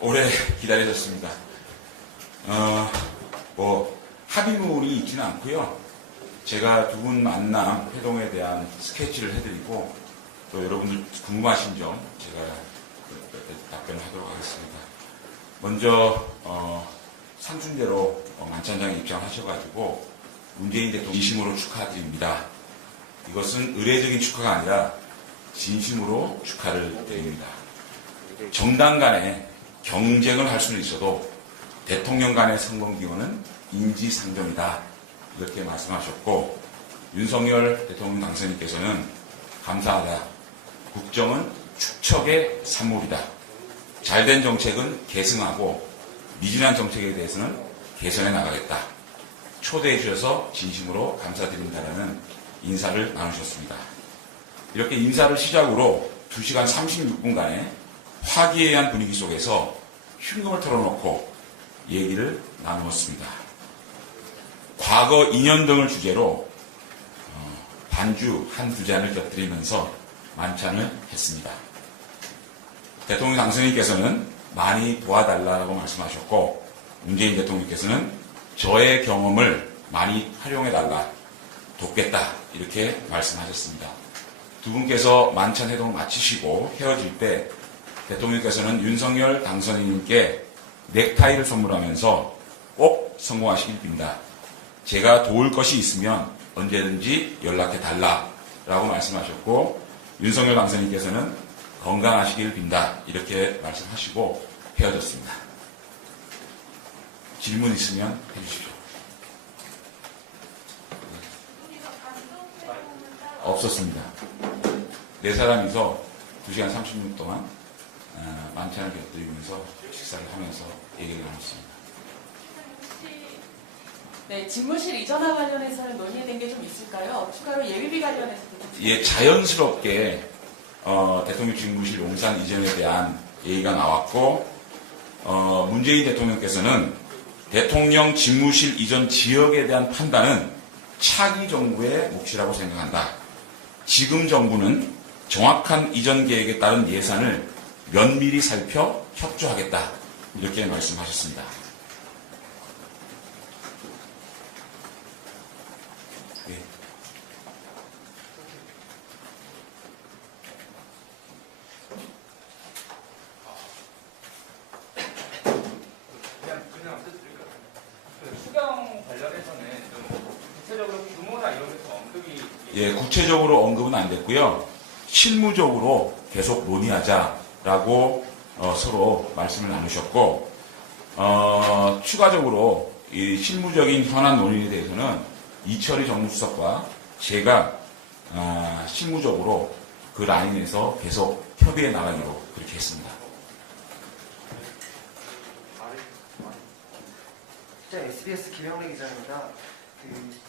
오래 기다려졌습니다. 합의문이 있지는 않고요. 제가 두 분 만남 회동에 대한 스케치를 해드리고 또 여러분들 궁금하신 점 제가 답변하도록 하겠습니다. 먼저 상순대로 만찬장에 입장하셔가지고 문재인 대통령 진심으로 축하드립니다. 이것은 의례적인 축하가 아니라 진심으로 축하를 드립니다. 정당 간에 경쟁을 할 수는 있어도 대통령 간의 성공 기원은 인지상정이다. 이렇게 말씀하셨고, 윤석열 대통령 당선인께서는 감사하다. 국정은 축척의 산물이다. 잘된 정책은 계승하고 미진한 정책에 대해서는 개선해 나가겠다. 초대해 주셔서 진심으로 감사드린다라는 인사를 나누셨습니다. 이렇게 인사를 시작으로 2시간 36분간의 화기애애한 분위기 속에서 흉금을 털어놓고 얘기를 나누었습니다. 과거 2년 등을 주제로 반주 한두 잔을 곁들이면서 만찬을 했습니다. 대통령 당선인께서는 많이 도와달라고 말씀하셨고, 문재인 대통령께서는 저의 경험을 많이 활용해달라, 돕겠다 이렇게 말씀하셨습니다. 두 분께서 만찬 회동을 마치시고 헤어질 때 대통령께서는 윤석열 당선인님께 넥타이를 선물하면서 꼭 성공하시길 빈다. 제가 도울 것이 있으면 언제든지 연락해 달라라고 말씀하셨고, 윤석열 당선인께서는 건강하시길 빈다 이렇게 말씀하시고 헤어졌습니다. 질문 있으면 해주십시오. 없었습니다. 네 사람이서 2시간 30분 동안 만찬을 곁들이면서 식사를 하면서 얘기를 나눴습니다. 네, 집무실 이전과 관련해서는 논의된 게 좀 있을까요? 추가로 예비비 관련해서도 예, 자연스럽게 대통령 집무실 용산 이전에 대한 얘기가 나왔고, 문재인 대통령께서는 대통령 집무실 이전 지역에 대한 판단은 차기 정부의 몫이라고 생각한다. 지금 정부는 정확한 이전 계획에 따른 예산을 면밀히 살펴 협조하겠다. 이렇게 말씀하셨습니다. 네. 수경 관련해서는 좀 구체적으로 규모나 이런 것도 언급이 예, 구체적으로 언급은 안 됐고요. 실무적으로 계속 논의하자라고 서로 말씀을 나누셨고, 추가적으로 이 실무적인 현안 논의에 대해서는 이철희 정무수석과 제가 실무적으로 그 라인에서 계속 협의해 나가기로 그렇게 했습니다. SBS 김영래 기자입니다.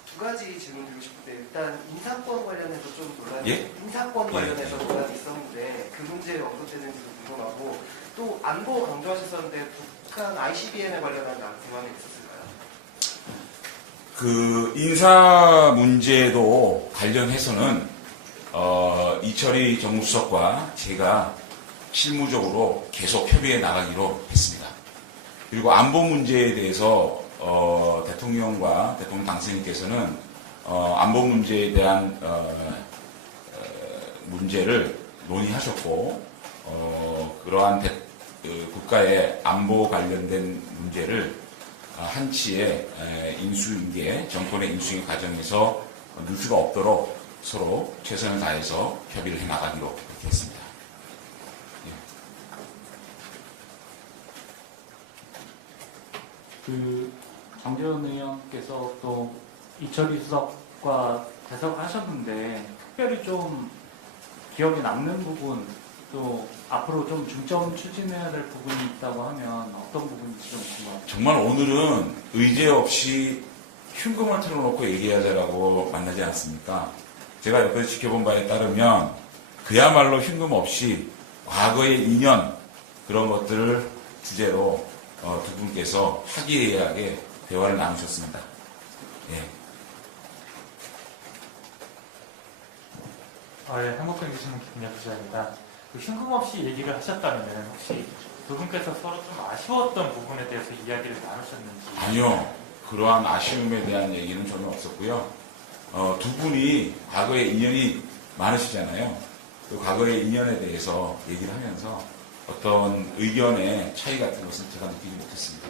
두 가지 질문 드리고 싶은데, 일단 인사권 관련해서 좀 논란이, 예? 인사권 관련해서 논란이 있었는데 그 문제에 언급되는지도 궁금하고, 또 안보 강조하셨었는데 북한 ICBM에 관련한 대만이 있었을까요? 그 인사 문제도 관련해서는 이철희 정무수석과 제가 실무적으로 계속 협의해 나가기로 했습니다. 그리고 안보 문제에 대해서 대통령과 대통령 당선인께서는 안보 문제에 대한 문제를 논의하셨고, 그러한 국가의 안보 관련된 문제를 한치의 인수인계, 정권의 인수인계 과정에서 누수가 없도록 서로 최선을 다해서 협의를 해나가기로 그렇게 했습니다. 정재훈 의원께서 또 이철희 수석과 대석을 하셨는데 특별히 좀 기억에 남는 부분, 또 앞으로 좀 중점 추진해야 될 부분이 있다고 하면 어떤 부분인지 좀 궁금합니다. 정말 오늘은 의제 없이 흉금을 틀어놓고 얘기하자라고 만나지 않습니까? 제가 옆에서 지켜본 바에 따르면 그야말로 흉금 없이 과거의 인연 그런 것들을 주제로 두 분께서 화기애애하게 대화를 나누셨습니다. 예. 네, 한국경제신문 김민혁 기자입니다. 흉금없이 얘기를 하셨다면 혹시 두 분께서 서로 좀 아쉬웠던 부분에 대해서 이야기를 나누셨는지. 아니요. 그러한 아쉬움에 대한 얘기는 전혀 없었고요. 두 분이 과거에 인연이 많으시잖아요. 그 과거의 인연에 대해서 얘기를 하면서 어떤 의견의 차이 같은 것은 제가 느끼지 못했습니다.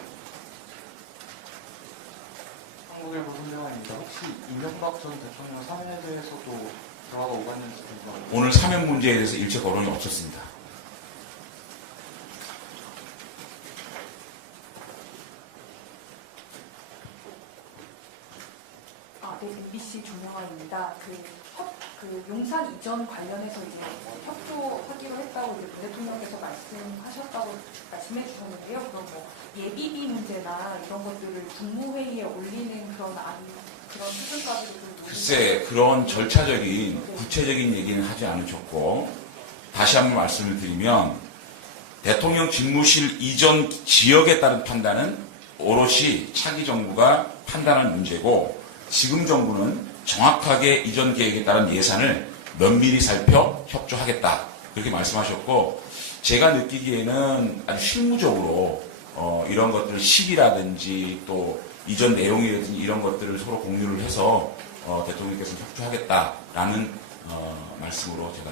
한국의 보훈대원입니다. 혹시 이명박 전 대통령 사면에 대해서도 대화가 오갔는지 궁금합니다. 오늘 사면 문제에 대해서 일체 거론이 없었습니다. 네, MBC 조명아입니다. 그 용산 이전 관련해서 이제 협조하기로 했다고 이제 문 대통령께서 말씀해 주셨는데요. 그럼 뭐 예비비 문제나 이런 것들을 국무회의에 올리는 그런 수준까지도 좀 글쎄, 그런 절차적인 구체적인 얘기는 하지 않으셨고, 다시 한번 말씀을 드리면 대통령 집무실 이전 지역에 따른 판단은 오롯이 차기 정부가 판단한 문제고, 지금 정부는 정확하게 이전 계획에 따른 예산을 면밀히 살펴 협조하겠다. 그렇게 말씀하셨고, 제가 느끼기에는 아주 실무적으로 이런 것들 시기라든지 또 이전 내용이라든지 이런 것들을 서로 공유를 해서 대통령께서는 협조하겠다라는 말씀으로 제가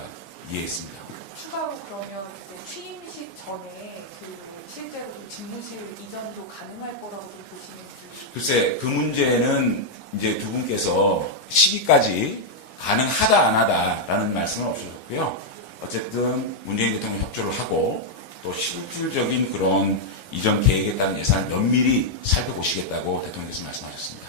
이해했습니다. 추가로 그러면 이제 취임식 전에 실제로 집무실 이전도 가능할 거라고 보시는지. 글쎄, 그 문제는 이제 두 분께서 시기까지 가능하다 안 하다라는 말씀은 없으셨고요. 어쨌든 문재인 대통령 협조를 하고 또 실질적인 그런 이전 계획에 따른 예산을 면밀히 살펴보시겠다고 대통령께서 말씀하셨습니다.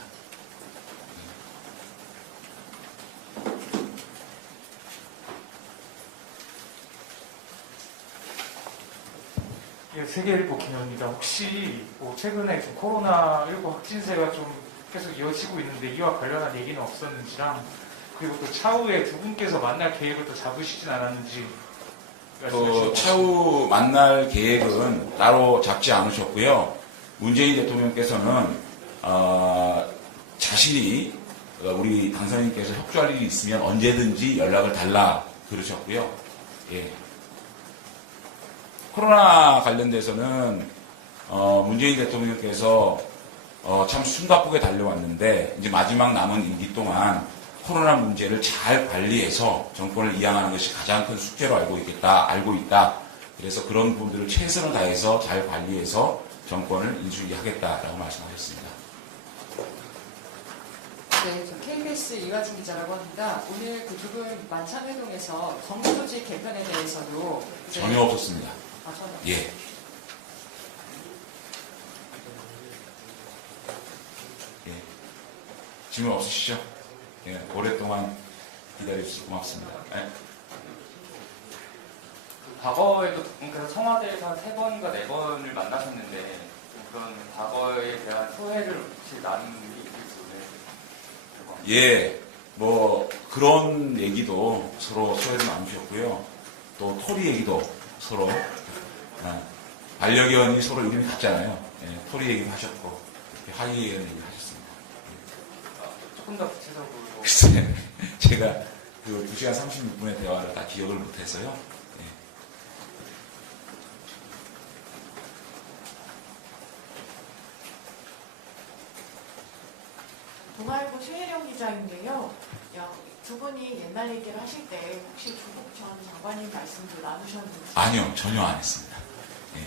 예, 세계일보 김현입니다. 혹시 뭐 최근에 좀 코로나19 확진세가 좀 계속 이어지고 있는데 이와 관련한 얘기는 없었는지랑, 그리고 또 차후에 두 분께서 만날 계획을 또 잡으시진 않았는지 말씀해 주시죠. 차후 만날 계획은 따로 잡지 않으셨고요. 문재인 대통령께서는 자신이 우리 당선인께서 협조할 일이 있으면 언제든지 연락을 달라 그러셨고요. 예. 코로나 관련돼서는 문재인 대통령께서 참 숨가쁘게 달려왔는데 이제 마지막 남은 임기 동안 코로나 문제를 잘 관리해서 정권을 이양하는 것이 가장 큰 숙제로 알고 있다. 그래서 그런 부분들을 최선을 다해서 잘 관리해서 정권을 인수위하겠다라고 말씀하셨습니다. 네, 저 KBS 이화진 기자라고 합니다. 오늘 그 두 분 만찬회동에서 정부조직 개편에 대해서도 전혀 없었습니다. 전혀. 예. 질문 없으시죠? 예, 오랫동안 기다려주셔서 고맙습니다. 예. 과거에도 그래서 청와대에서 한 3번인가 4번을 만나셨는데 그런 과거에 대한 소회를 혹시 나눈 게 있을지. 예, 뭐 그런 얘기도 서로 소회도 나누셨고요. 또 토리 얘기도 서로 반려견이 서로 이름이 같잖아요. 예, 토리 얘기도 하셨고 하이에는 얘기 하셨습니다. 조금 더 구체적으로. 글쎄, 제가 그 2시간 36분의 대화를 다 기억을 못해서요. 예. 동아일보 최혜령 기자인데요. 두 분이 옛날 얘기를 하실 때 혹시 조국 전 장관님 말씀도 나누셨는지? 아니요, 전혀 안 했습니다. 예.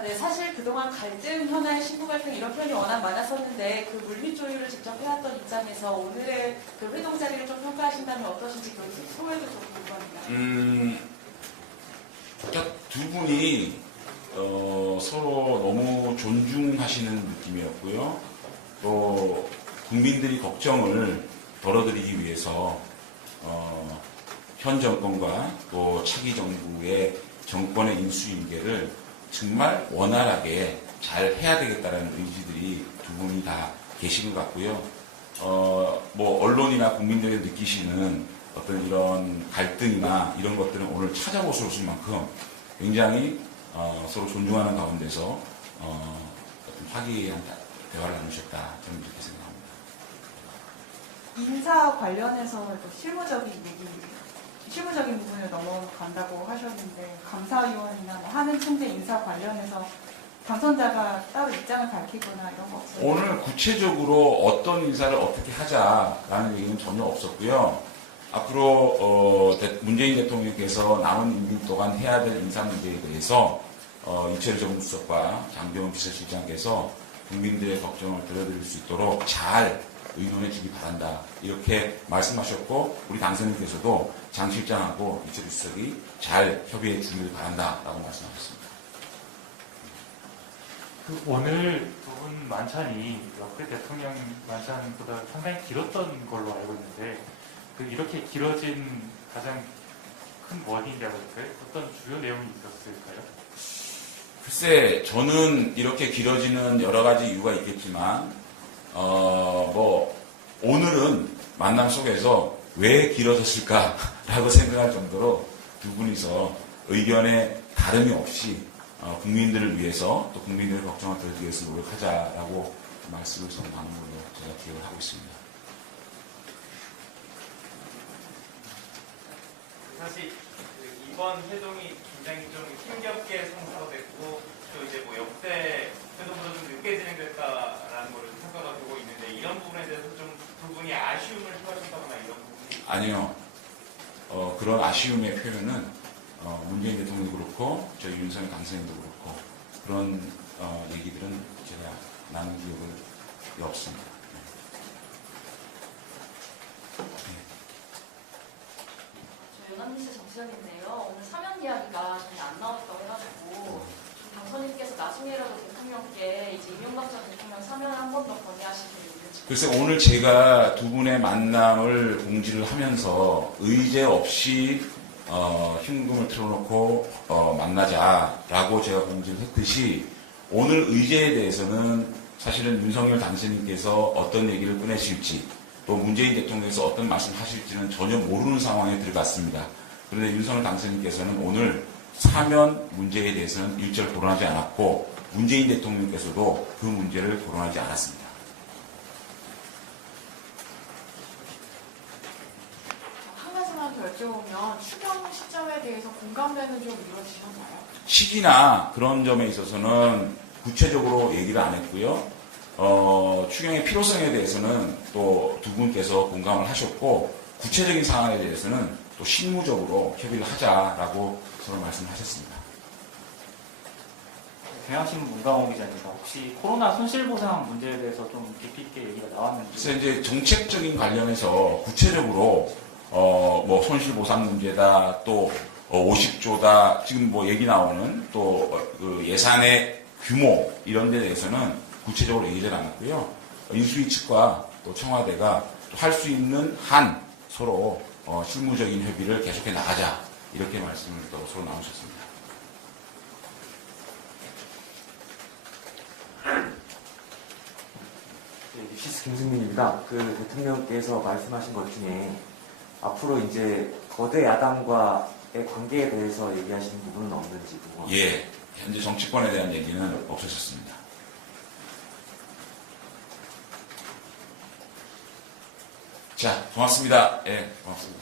네, 사실 그동안 갈등, 현안, 신부 갈등 이런 표현이 워낙 많았었는데 그 물밑 조율을 직접 해왔던 입장에서 오늘의 그 회동 자리를 좀 평가하신다면 어떠신지 그 소회도 좀 궁금합니다. 그러니까 두 분이 서로 너무 존중하시는 느낌이었고요. 또 국민들이 걱정을 덜어드리기 위해서 현 정권과 또 차기 정부의 정권의 인수인계를 정말 원활하게 잘 해야 되겠다라는 의지들이 두 분이 다 계신 것 같고요. 뭐 언론이나 국민들이 느끼시는 어떤 이런 갈등이나 이런 것들은 오늘 찾아보실 만큼 굉장히 서로 존중하는 가운데서 어떤 화기애애한 대화를 나누셨다. 저는 이렇게 생각합니다. 인사 관련해서 실무적인 부분을 넘어간다고 하셨는데 감사위원이나 뭐 하는 총재 인사 관련해서 당선자가 따로 입장을 밝히거나 이런 거 없어요? 오늘 구체적으로 어떤 인사를 어떻게 하자라는 얘기는 전혀 없었고요. 앞으로 문재인 대통령께서 남은 임기 동안 해야 될 인사 문제에 대해서 이철희 정무수석과 장병훈 비서실장께서 국민들의 걱정을 들어드릴 수 있도록 잘 의논해 주기 바란다. 이렇게 말씀하셨고 우리 당선인께서도 장 실장하고 이철희 수석이 잘 협의해 주길 바란다라고 말씀하셨습니다. 오늘 두 분 만찬이 역대 대통령 만찬보다 상당히 길었던 걸로 알고 있는데 이렇게 길어진 가장 큰 원인이라고 할까요? 어떤 주요 내용이 있었을까요? 글쎄, 저는 이렇게 길어지는 여러 가지 이유가 있겠지만, 오늘은 만남 속에서 왜 길어졌을까라고 생각할 정도로 두 분이서 의견에 다름이 없이 국민들을 위해서 또 국민들의 걱정을 들기 위해서 노력하자라고 말씀을 나눈 걸로 제가 기억을 하고 있습니다. 사실 이번 회동이 굉장히 좀 힘겹게 성사됐고 또 이제 뭐 역대 회동보다 좀 늦게 진행됐다라는 거를 평가가 되고 있는데 이런 부분에 대해서 좀 두 분이 아쉬움을 표하셨다거나 이런 부분이 아니요. 그런 아쉬움의 표현은 문재인 대통령도 그렇고 저희 윤석열 당선인도 그렇고 그런 얘기들은 제가 나눈 기억이 없습니다. 연합뉴스 정치적인데요. 오늘 사면 이야기가 전혀 안 나왔다고 해가지고 당선인께서 나중에라도 대통령께 이제 이명박 전 대통령 사면을 한 번 더 건의하시는 있는지. 글쎄 오늘 제가 두 분의 만남을 공지를 하면서 의제 없이 흉금을 틀어놓고 만나자라고 제가 공지를 했듯이 오늘 의제에 대해서는 사실은 윤석열 당선인께서 어떤 얘기를 꺼내실지 또 문재인 대통령께서 어떤 말씀하실지는 전혀 모르는 상황에 들어갔습니다. 그런데 윤석열 당선인께서는 오늘 사면 문제에 대해서는 일절 거론하지 않았고 문재인 대통령께서도 그 문제를 거론하지 않았습니다. 한 가지만 더 여쭤보면 추경 시점에 대해서 공감대는 좀 이루어지셨나요? 시기나 그런 점에 있어서는 구체적으로 얘기를 안 했고요. 추경의 필요성에 대해서는 또 두 분께서 공감을 하셨고 구체적인 상황에 대해서는 또 실무적으로 협의를 하자라고 서로 말씀하셨습니다. 경향신문 문강호 기자입니다. 혹시 코로나 손실보상 문제에 대해서 좀 깊이 있게 얘기가 나왔는지. 그래서 이제 정책적인 관련해서 구체적으로 뭐 손실보상 문제다 또 50조다 지금 뭐 얘기 나오는 또 그 예산의 규모 이런 데 대해서는 구체적으로 얘기를 안 했고요. 인수위 측과 또 청와대가 할 수 있는 한 서로 실무적인 협의를 계속해 나가자 이렇게 말씀을 또 서로 나누셨습니다. 네, 뉴시스 김승민입니다. 그 대통령께서 말씀하신 것 중에 앞으로 이제 거대 야당과의 관계에 대해서 얘기하시는 부분은 없는지 궁금합니다. 예, 현재 정치권에 대한 얘기는 없으셨습니다. 자, 고맙습니다. 예, 고맙습니다.